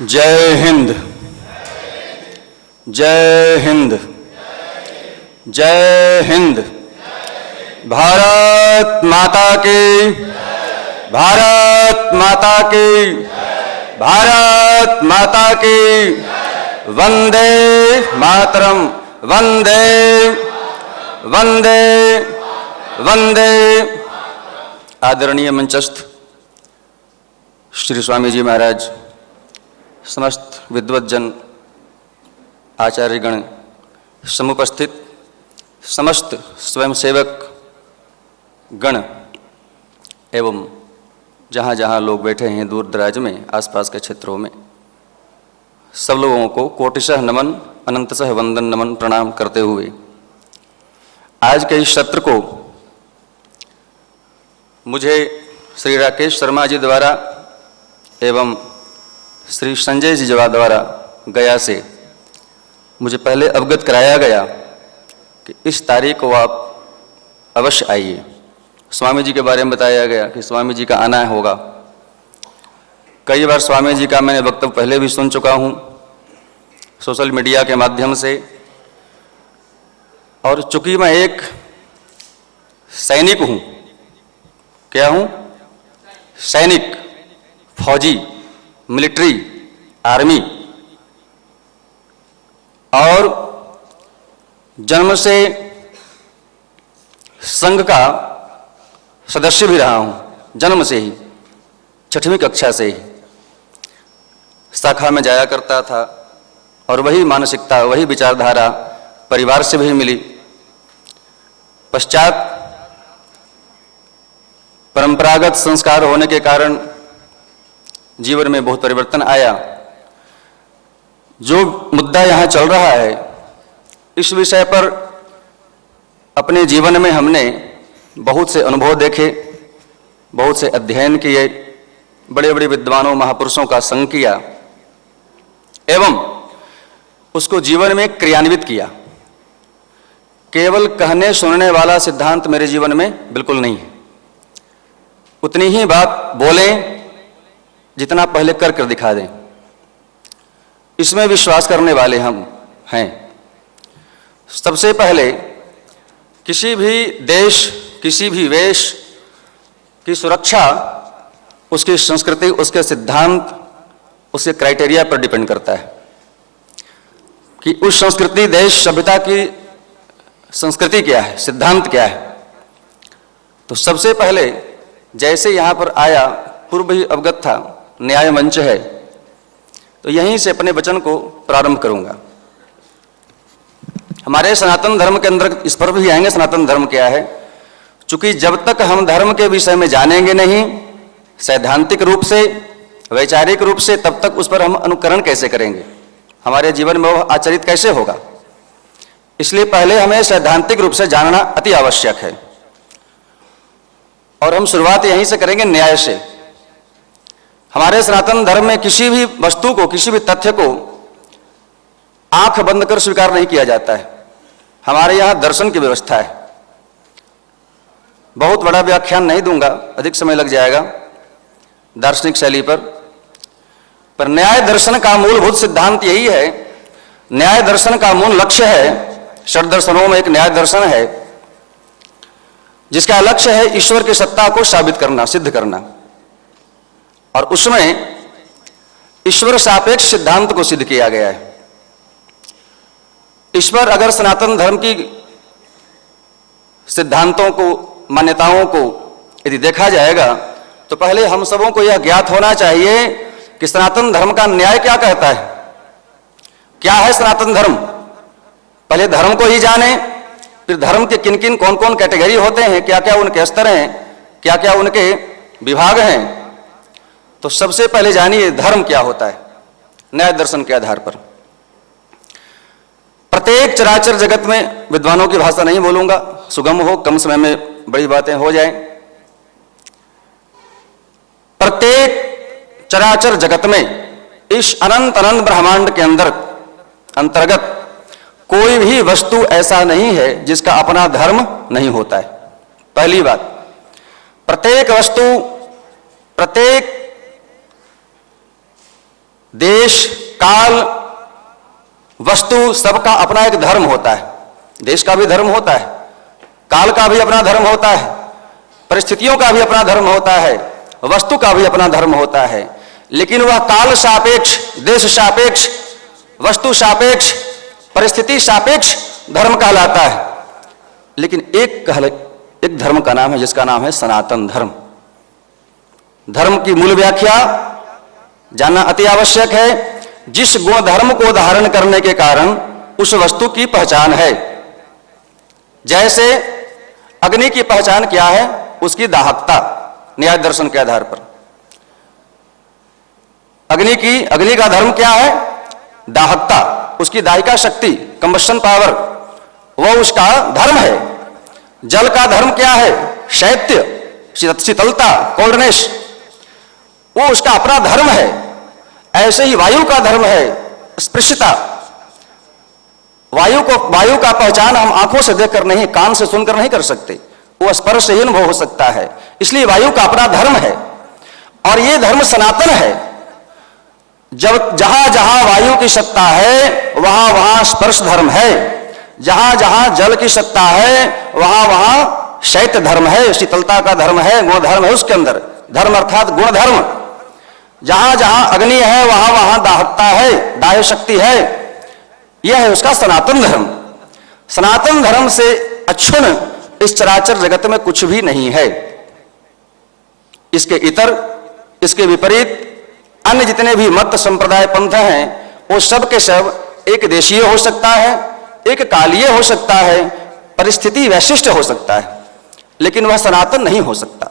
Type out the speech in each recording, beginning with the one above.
जय हिंद, जय हिंद, जय हिंद। भारत माता की, भारत माता की, भारत माता की। वंदे मातरम, वंदे वंदे वंदे। आदरणीय मंचस्थ श्री स्वामी जी महाराज, समस्त विद्वज्जन, आचार्यगण, समुपस्थित समस्त स्वयंसेवक गण एवं जहाँ जहाँ लोग बैठे हैं दूर दराज में, आसपास के क्षेत्रों में, सब लोगों को कोटिशः नमन, अनंतशः वंदन नमन प्रणाम करते हुए आज के इस सत्र को मुझे श्री राकेश शर्मा जी द्वारा एवं श्री संजय जी द्वारा गया से मुझे पहले अवगत कराया गया कि इस तारीख को आप अवश्य आइए। स्वामी जी के बारे में बताया गया कि स्वामी जी का आना होगा। कई बार स्वामी जी का मैंने वक्तव्य पहले भी सुन चुका हूँ सोशल मीडिया के माध्यम से, और चूंकि मैं एक सैनिक हूँ, क्या हूँ? सैनिक, फौजी, मिलिट्री, आर्मी, और जन्म से संघ का सदस्य भी रहा हूँ। जन्म से ही, 6वीं कक्षा से ही शाखा में जाया करता था, और वही मानसिकता, वही विचारधारा परिवार से भी मिली। पश्चात परंपरागत संस्कार होने के कारण जीवन में बहुत परिवर्तन आया। जो मुद्दा यहाँ चल रहा है, इस विषय पर अपने जीवन में हमने बहुत से अनुभव देखे, बहुत से अध्ययन किए, बड़े बड़े विद्वानों महापुरुषों का संग किया एवं उसको जीवन में क्रियान्वित किया। केवल कहने सुनने वाला सिद्धांत मेरे जीवन में बिल्कुल नहीं है। उतनी ही बात बोलें जितना पहले कर दिखा दें, इसमें विश्वास करने वाले हम हैं। सबसे पहले किसी भी देश, किसी भी वेश की सुरक्षा उसकी संस्कृति, उसके सिद्धांत, उसके क्राइटेरिया पर डिपेंड करता है कि उस संस्कृति, देश, सभ्यता की संस्कृति क्या है, सिद्धांत क्या है। तो सबसे पहले जैसे यहाँ पर आया, पूर्व ही अवगत था, न्याय मंच है, तो यहीं से अपने वचन को प्रारंभ करूंगा। हमारे सनातन धर्म के अंदर इस पर भी आएंगे, सनातन धर्म क्या है। चूंकि जब तक हम धर्म के विषय में जानेंगे नहीं सैद्धांतिक रूप से, वैचारिक रूप से, तब तक उस पर हम अनुकरण कैसे करेंगे, हमारे जीवन में वह आचरित कैसे होगा। इसलिए पहले हमें सैद्धांतिक रूप से जानना अति आवश्यक है, और हम शुरुआत यहीं से करेंगे, न्याय से। हमारे सनातन धर्म में किसी भी वस्तु को, किसी भी तथ्य को आंख बंद कर स्वीकार नहीं किया जाता है। हमारे यहाँ दर्शन की व्यवस्था है। बहुत बड़ा व्याख्यान नहीं दूंगा, अधिक समय लग जाएगा दार्शनिक शैली पर न्याय दर्शन का मूलभूत सिद्धांत यही है। न्याय दर्शन का मूल लक्ष्य है, षड दर्शनों में एक न्याय दर्शन है जिसका लक्ष्य है ईश्वर की सत्ता को साबित करना, सिद्ध करना, और उसमें ईश्वर सापेक्ष सिद्धांत को सिद्ध किया गया है। ईश्वर अगर सनातन धर्म की सिद्धांतों को, मान्यताओं को यदि देखा जाएगा, तो पहले हम सबों को यह ज्ञात होना चाहिए कि सनातन धर्म का न्याय क्या कहता है, क्या है सनातन धर्म। पहले धर्म को ही जाने, फिर धर्म के किन किन, कौन कौन कैटेगरी होते हैं, क्या क्या उनके स्तर हैं, क्या क्या उनके विभाग हैं। तो सबसे पहले जानिए धर्म क्या होता है न्याय दर्शन के आधार पर। प्रत्येक चराचर जगत में, विद्वानों की भाषा नहीं बोलूंगा, सुगम हो, कम समय में बड़ी बातें हो जाएं। प्रत्येक चराचर जगत में, इस अनंत अनंत ब्रह्मांड के अंतर्गत कोई भी वस्तु ऐसा नहीं है जिसका अपना धर्म नहीं होता है। पहली बात, प्रत्येक वस्तु, प्रत्येक देश, काल, वस्तु सबका अपना एक धर्म होता है। देश का भी धर्म होता है, काल का भी अपना धर्म होता है, परिस्थितियों का भी अपना धर्म होता है, वस्तु का भी अपना धर्म होता है। लेकिन वह काल सापेक्ष, देश सापेक्ष, वस्तु सापेक्ष, परिस्थिति सापेक्ष धर्म कहलाता है। लेकिन एक धर्म का नाम है जिसका नाम है सनातन धर्म। धर्म की मूल व्याख्या जानना अति आवश्यक है। जिस गुण धर्म को धारण करने के कारण उस वस्तु की पहचान है। जैसे अग्नि की पहचान क्या है? उसकी दाहकता, न्याय दर्शन के आधार पर। अग्नि का धर्म क्या है? दाहकता, उसकी दाहिका शक्ति, कंबशन पावर, वह उसका धर्म है। जल का धर्म क्या है? शैत्य, शीतलता, कोल्डनेस, वो उसका अपना धर्म है। ऐसे ही वायु का धर्म है स्पर्शता। वायु का पहचान हम आंखों से देखकर नहीं, कान से सुनकर नहीं कर सकते, वो स्पर्श से ही अनुभव हो सकता है। इसलिए वायु का अपना धर्म है और ये धर्म सनातन है। जब जहां जहां वायु की सत्ता है वहां वहां स्पर्श धर्म है, जहां जहां जल की सत्ता है वहां वहां शैत्य धर्म है, शीतलता का धर्म है, गुण धर्म है उसके अंदर। धर्म अर्थात गुण धर्म। जहां जहां अग्नि है वहां वहां दाहकता है, दाह्य शक्ति है। यह है उसका सनातन धर्म। सनातन धर्म से अक्षुण्ण इस चराचर जगत में कुछ भी नहीं है। इसके इतर, इसके विपरीत अन्य जितने भी मत, संप्रदाय, पंथ हैं वो सब के सब एक देशीय हो सकता है, एक कालीय हो सकता है, परिस्थिति वैशिष्ट हो सकता है, लेकिन वह सनातन नहीं हो सकता।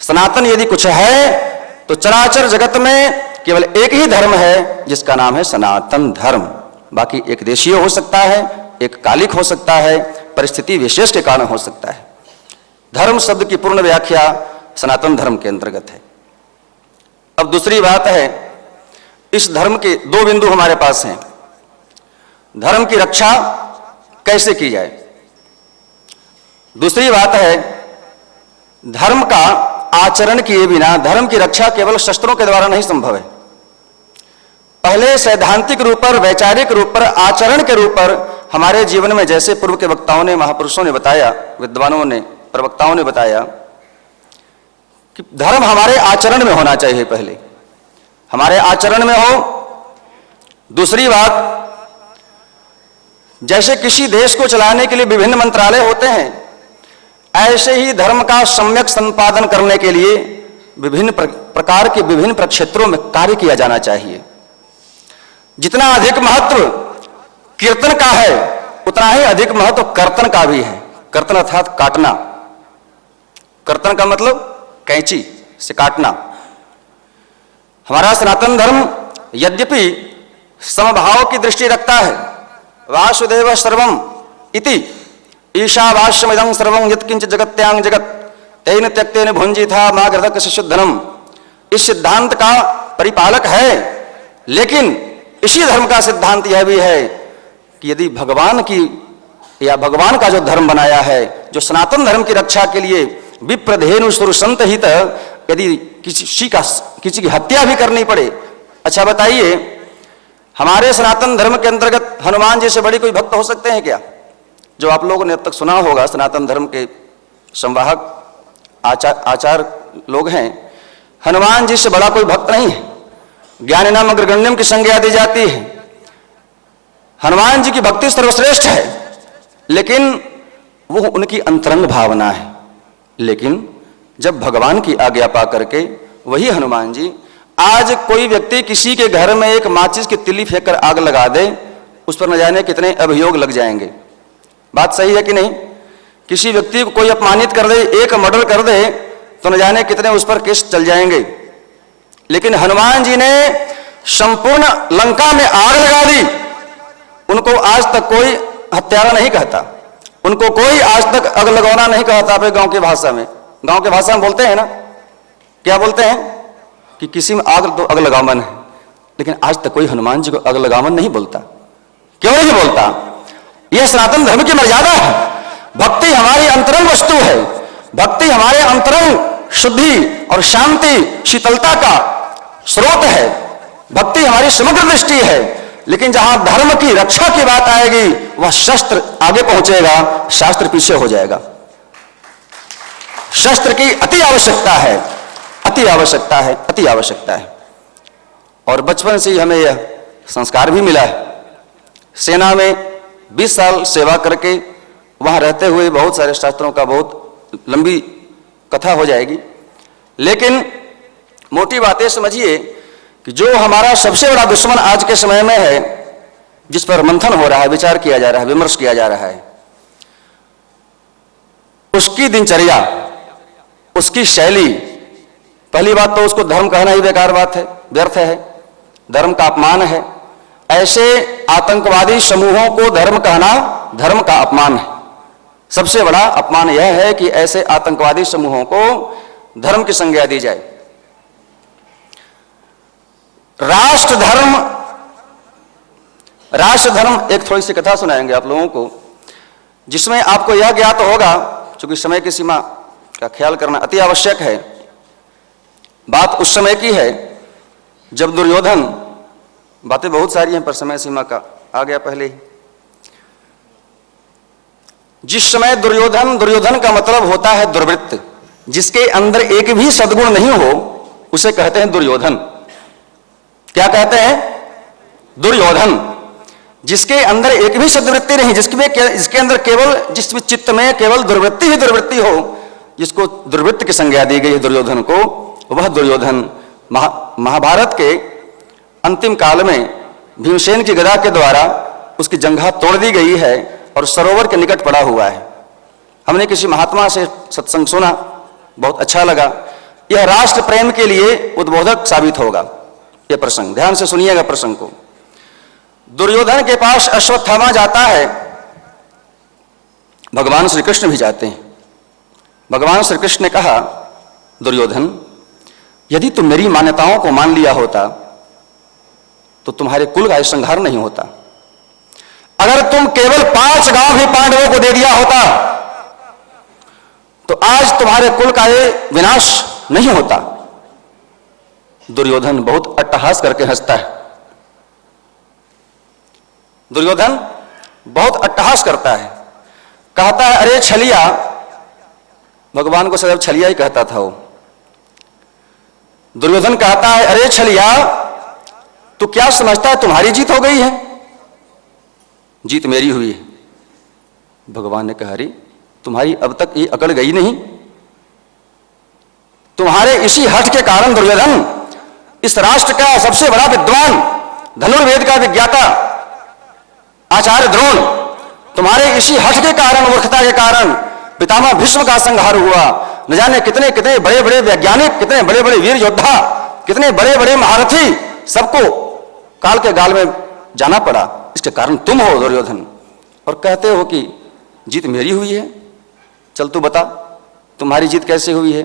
सनातन यदि कुछ है तो चराचर जगत में केवल एक ही धर्म है जिसका नाम है सनातन धर्म। बाकी एक देशीय हो सकता है, एक कालिक हो सकता है, परिस्थिति विशेष के कारण हो सकता है। धर्म शब्द की पूर्ण व्याख्या सनातन धर्म के अंतर्गत है। अब दूसरी बात है, इस धर्म के दो बिंदु हमारे पास हैं। धर्म की रक्षा कैसे की जाए। दूसरी बात है, धर्म का आचरण किए बिना धर्म की रक्षा केवल शस्त्रों के द्वारा नहीं संभव है। पहले सैद्धांतिक रूप पर, वैचारिक रूप पर, आचरण के रूप पर हमारे जीवन में, जैसे पूर्व के वक्ताओं ने, महापुरुषों ने बताया, विद्वानों ने, प्रवक्ताओं ने बताया कि धर्म हमारे आचरण में होना चाहिए। पहले हमारे आचरण में हो। दूसरी बात, जैसे किसी देश को चलाने के लिए विभिन्न मंत्रालय होते हैं, ऐसे ही धर्म का सम्यक संपादन करने के लिए विभिन्न प्रकार के विभिन्न प्रक्षेत्रों में कार्य किया जाना चाहिए। जितना अधिक महत्व कीर्तन का है उतना ही अधिक महत्व कर्तन का भी है। कर्तन अर्थात काटना। कर्तन का मतलब कैंची से काटना। हमारा सनातन धर्म यद्यपि समभाव की दृष्टि रखता है, वासुदेव सर्वम इति ईशावास्यमिदं सर्वं यत्किंच जगत्यांग जगत तेन त्यक्तेन भुंजिथा मागधक शुद्धनम, इस सिद्धांत का परिपालक है। लेकिन इसी धर्म का सिद्धांत यह भी है कि यदि भगवान की या भगवान का जो धर्म बनाया है, जो सनातन धर्म की रक्षा के लिए विप्रधेनु सुरसंत हित, यदि किसी की हत्या भी करनी पड़े। अच्छा बताइए, हमारे सनातन धर्म के अंतर्गत हनुमान जी से बड़ी कोई भक्त हो सकते हैं क्या? जो आप लोगों ने अब तक सुना होगा, सनातन धर्म के संवाहक आचार लोग हैं, हनुमान जी से बड़ा कोई भक्त नहीं है। ज्ञानी नाम अग्रगण्यम की संज्ञा दी जाती है। हनुमान जी की भक्ति सर्वश्रेष्ठ है, लेकिन वो उनकी अंतरंग भावना है। लेकिन जब भगवान की आज्ञा पा करके वही हनुमान जी, आज कोई व्यक्ति किसी के घर में एक माचिस की तिल्ली फेंक कर आग लगा दे, उस पर न जाने कितने अभियोग लग जाएंगे। बात सही है कि नहीं? किसी व्यक्ति को कोई अपमानित कर दे, एक मर्डर कर दे, तो न जाने कितने उस पर केस चल जाएंगे। लेकिन हनुमान जी ने संपूर्ण लंका में आग लगा दी। उनको आज तक कोई हत्यारा नहीं कहता, उनको कोई आज तक आग लगाना नहीं कहता। अपने गांव की भाषा में, गांव की भाषा में बोलते हैं ना, क्या बोलते हैं कि किसी में आग तो आग लगावन है, लेकिन आज तक कोई हनुमान जी को आग लगावन नहीं बोलता। क्यों नहीं बोलता? यह सनातन धर्म की मर्यादा है। भक्ति हमारी अंतरंग वस्तु है। भक्ति हमारे अंतरंग शुद्धि और शांति, शीतलता का स्रोत है। भक्ति हमारी समग्र दृष्टि है, लेकिन जहां धर्म की रक्षा की बात आएगी वह शस्त्र आगे पहुंचेगा, शास्त्र पीछे हो जाएगा। शस्त्र की अति आवश्यकता है, अति आवश्यकता है, अति आवश्यकता है। और बचपन से ही हमें यह संस्कार भी मिला है। सेना में 20 साल सेवा करके वहां रहते हुए बहुत सारे शास्त्रों का बहुत लंबी कथा हो जाएगी, लेकिन मोटी बातें समझिए कि जो हमारा सबसे बड़ा दुश्मन आज के समय में है, जिस पर मंथन हो रहा है, विचार किया जा रहा है, विमर्श किया जा रहा है, उसकी दिनचर्या, उसकी शैली, पहली बात तो उसको धर्म कहना ही बेकार बात है, व्यर्थ है, धर्म का अपमान है। ऐसे आतंकवादी समूहों को धर्म कहना धर्म का अपमान है। सबसे बड़ा अपमान यह है कि ऐसे आतंकवादी समूहों को धर्म की संज्ञा दी जाए। राष्ट्र धर्म एक थोड़ी सी कथा सुनाएंगे आप लोगों को, जिसमें आपको यह ज्ञात होगा, चूंकि समय की सीमा का ख्याल करना अति आवश्यक है। बात उस समय की है जब दुर्योधन, बातें बहुत सारी हैं पर समय सीमा का आ गया पहले ही। जिस समय दुर्योधन का मतलब होता है दुर्वृत्त, जिसके अंदर एक भी सद्गुण नहीं हो उसे कहते हैं दुर्योधन। क्या कहते हैं? दुर्योधन। जिसके अंदर एक भी सद्वृत्ति नहीं, जिसके अंदर केवल, जिस चित्त में केवल दुर्वृत्ति ही दुर्वृत्ति हो, जिसको दुर्वृत्त की संज्ञा दी गई है दुर्योधन को, वह दुर्योधन महाभारत के अंतिम काल में भीमसेन की गदा के द्वारा उसकी जंघा तोड़ दी गई है और सरोवर के निकट पड़ा हुआ है। हमने किसी महात्मा से सत्संग सुना, बहुत अच्छा लगा। यह राष्ट्र प्रेम के लिए उद्बोधक साबित होगा यह प्रसंग। ध्यान से सुनिएगा प्रसंग को। दुर्योधन के पास अश्वत्थामा जाता है, भगवान श्री कृष्ण भी जाते हैं। भगवान श्री कृष्ण ने कहा, दुर्योधन, यदि तुम मेरी मान्यताओं को मान लिया होता तो तुम्हारे कुल का संहार नहीं होता। अगर तुम केवल 5 गांव भी पांडवों को दे दिया होता तो आज तुम्हारे कुल का ये विनाश नहीं होता। दुर्योधन बहुत अट्टहास करके हंसता है। दुर्योधन बहुत अट्टहास करता है, कहता है, अरे छलिया, भगवान को सदैव छलिया ही कहता था वो। दुर्योधन कहता है, अरे छलिया, तू क्या समझता है तुम्हारी जीत हो गई है? जीत मेरी हुई है। भगवान ने कहा, अरे तुम्हारी अब तक ये अकड़ गई नहीं? तुम्हारे इसी हठ के कारण दुर्योधन, इस राष्ट्र का सबसे बड़ा विद्वान, धनुर्वेद का विज्ञाता आचार्य द्रोण, तुम्हारे इसी हठ के कारण, मूर्खता के कारण पितामह भीष्म का संहार हुआ। न जाने कितने कितने बड़े बड़े वैज्ञानिक, कितने बड़े बड़े वीर योद्धा, कितने बड़े बड़े महारथी, सबको काल के गाल में जाना पड़ा। इसके कारण तुम हो दुर्योधन, और कहते हो कि जीत मेरी हुई है। चल तू बता, तुम्हारी जीत कैसे हुई है?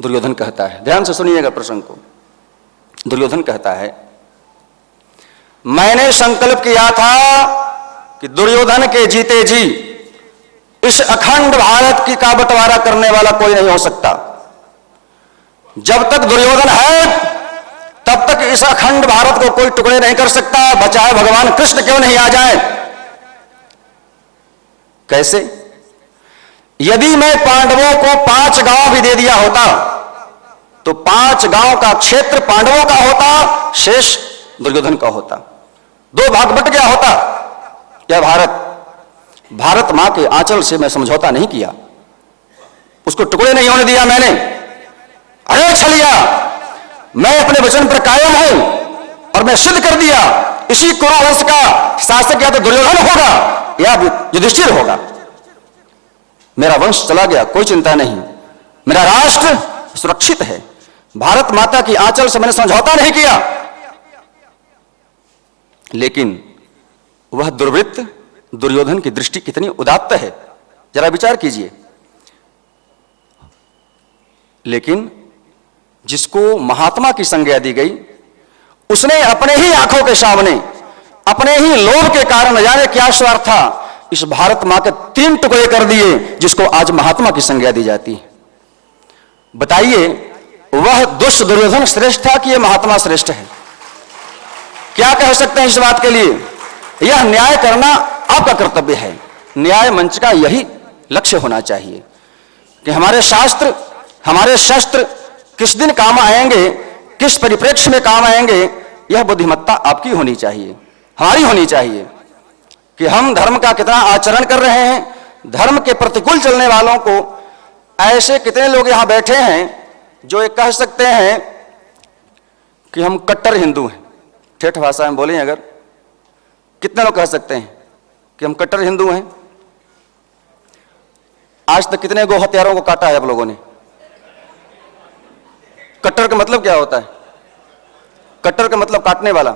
दुर्योधन कहता है, ध्यान से सुनिएगा प्रसंग को। दुर्योधन कहता है, मैंने संकल्प किया था कि दुर्योधन के जीते जी इस अखंड भारत की का बंटवारा करने वाला कोई नहीं हो सकता। जब तक दुर्योधन है तब तक इस अखंड भारत को कोई टुकड़े नहीं कर सकता, बचाए भगवान कृष्ण क्यों नहीं आ जाए। कैसे? यदि मैं पांडवों को 5 गांव भी दे दिया होता तो 5 गांव का क्षेत्र पांडवों का होता, शेष दुर्योधन का होता। 2 भाग बट गया होता यह भारत। भारत मां के आंचल से मैं समझौता नहीं किया, उसको टुकड़े नहीं होने दिया मैंने। अरे छलिया, मैं अपने वचन पर कायम हूं और मैं सिद्ध कर दिया, इसी कुरुवंश का शासक या तो दुर्योधन होगा या युधिष्ठिर होगा। मेरा वंश चला गया, कोई चिंता नहीं, मेरा राष्ट्र सुरक्षित है। भारत माता की आंचल से मैंने समझौता नहीं किया। लेकिन वह दुर्वृत्त दुर्योधन की दृष्टि कितनी उदात्त है, जरा विचार कीजिए। लेकिन जिसको महात्मा की संज्ञा दी गई, उसने अपने ही आंखों के सामने, अपने ही लोभ के कारण, न जाने क्या स्वार्थ था, इस भारत मां के 3 टुकड़े कर दिए, जिसको आज महात्मा की संज्ञा दी जाती है। बताइए वह दुष्ट दुर्योधन श्रेष्ठ था कि यह महात्मा श्रेष्ठ है? क्या कह सकते हैं इस बात के लिए? यह न्याय करना आपका कर्तव्य है। न्याय मंच का यही लक्ष्य होना चाहिए कि हमारे शास्त्र, हमारे शस्त्र किस दिन काम आएंगे, किस परिप्रेक्ष्य में काम आएंगे, यह बुद्धिमत्ता आपकी होनी चाहिए, हमारी होनी चाहिए कि हम धर्म का कितना आचरण कर रहे हैं। धर्म के प्रतिकूल चलने वालों को, ऐसे कितने लोग यहां बैठे हैं जो ये कह सकते हैं कि हम कट्टर हिंदू हैं, ठेठ भाषा में बोलें अगर, कितने लोग कह सकते हैं कि हम कट्टर हिंदू हैं? आज तक कितने गो हत्यारों को काटा है आप लोगों ने? कट्टर का मतलब क्या होता है? कट्टर का मतलब काटने वाला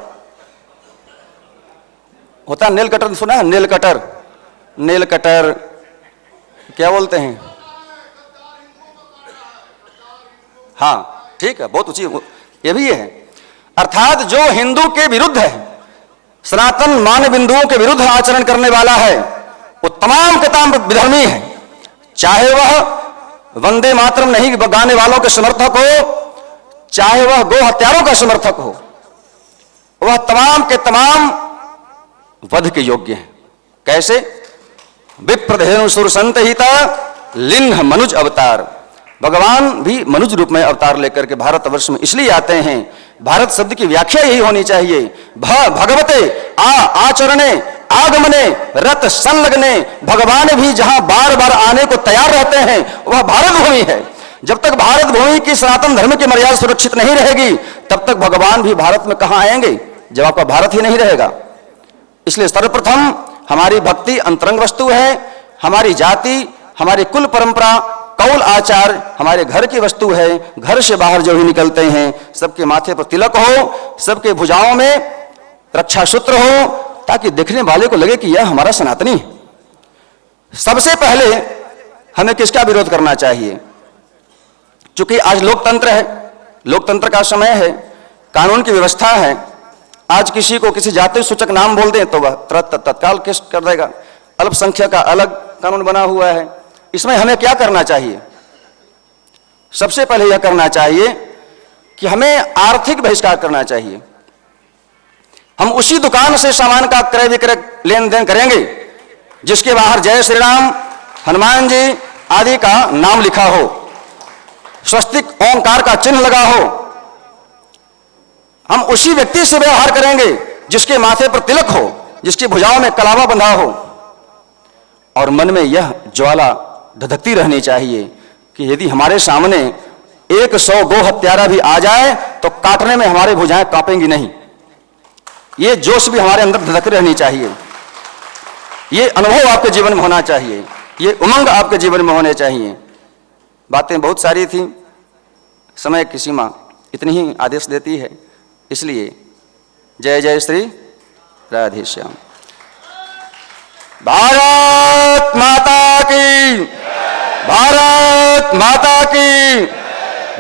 होता है। नेल कटर सुना है? नेल कटर, नेल कटर क्या बोलते हैं? हाँ ठीक है, बहुत ऊंची ये भी है। अर्थात जो हिंदू के विरुद्ध है, सनातन मान बिंदुओं के विरुद्ध आचरण करने वाला है, वो तमाम के तमाम विधर्मी है। चाहे वह वंदे मातरम नहीं गाने वालों के समर्थक हो, चाहे वह गो हत्यारों का समर्थक हो, वह तमाम के तमाम वध के योग्य हैं। कैसे? विप्रधेनु सुर संतहिता लिंग मनुज अवतार। भगवान भी मनुज रूप में अवतार लेकर के भारतवर्ष में इसलिए आते हैं। भारत शब्द की व्याख्या यही होनी चाहिए, भगवते आचरणे आगमने रत संलग्ने। भगवान भी जहां बार बार आने को तैयार रहते हैं वह भारत भूमि है। जब तक भारत भूमि की सनातन धर्म की मर्यादा सुरक्षित नहीं रहेगी, तब तक भगवान भी भारत में कहां आएंगे जब आपका भारत ही नहीं रहेगा। इसलिए सर्वप्रथम हमारी भक्ति अंतरंग वस्तु है, हमारी जाति, हमारी कुल परंपरा, कौल आचार हमारे घर की वस्तु है। घर से बाहर जो भी निकलते हैं, सबके माथे पर तिलक हो, सबके भुजाओं में रक्षा सूत्र हो, ताकि देखने वाले को लगे कि यह हमारा सनातनी है। सबसे पहले हमें किसका विरोध करना चाहिए? क्योंकि आज लोकतंत्र है, लोकतंत्र का समय है, कानून की व्यवस्था है। आज किसी को किसी जाति सूचक नाम बोल दें तो वह तत्काल केस कर देगा। अल्पसंख्यक का अलग कानून बना हुआ है। इसमें हमें क्या करना चाहिए? सबसे पहले यह करना चाहिए कि हमें आर्थिक बहिष्कार करना चाहिए। हम उसी दुकान से सामान का क्रय विक्रय लेन देन करेंगे जिसके बाहर जय श्री राम, हनुमान जी आदि का नाम लिखा हो, स्वस्तिक ओंकार का चिन्ह लगा हो। हम उसी व्यक्ति से व्यवहार करेंगे जिसके माथे पर तिलक हो, जिसकी भुजाओं में कलावा बंधा हो, और मन में यह ज्वाला धधकती रहनी चाहिए कि यदि हमारे सामने 100 गो हत्यारा भी आ जाए तो काटने में हमारे भुजाएं कांपेंगी नहीं। ये जोश भी हमारे अंदर धधकती रहनी चाहिए। ये अनुभव आपके जीवन में होना चाहिए, ये उमंग आपके जीवन में होने चाहिए। बातें बहुत सारी थी, समय की सीमा इतनी ही आदेश देती है। इसलिए जय जय श्री राधे श्याम। भारत माता की, भारत माता की,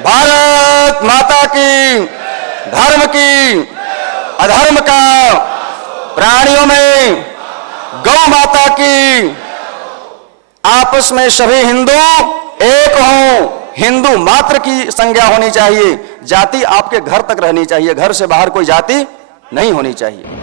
भारत माता की। धर्म की अधर्म का, प्राणियों में गौ माता की। आपस में सभी हिंदू एक हों, हिंदू मात्र की संज्ञा होनी चाहिए। जाति आपके घर तक रहनी चाहिए, घर से बाहर कोई जाति नहीं होनी चाहिए।